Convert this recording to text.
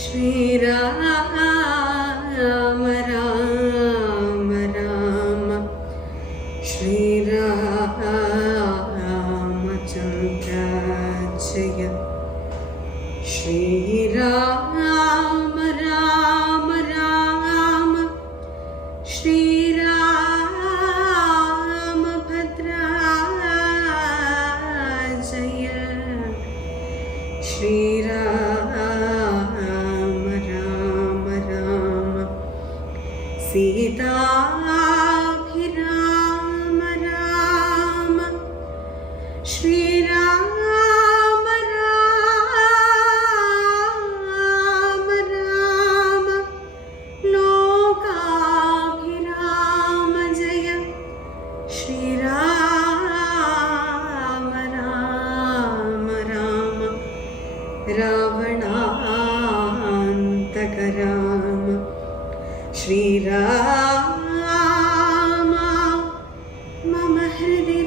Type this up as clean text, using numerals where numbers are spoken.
श्रीराम राम राम श्रीरामचन्द्र जय श्रीराम राम राम श्रीरामभद्रा जय श्रीराम राम राम सीताभिराम राम श्रीराम राम राम लोकाभिराम जय श्रीराम राम राम रावणान्तक राम श्रीराम मम हृदि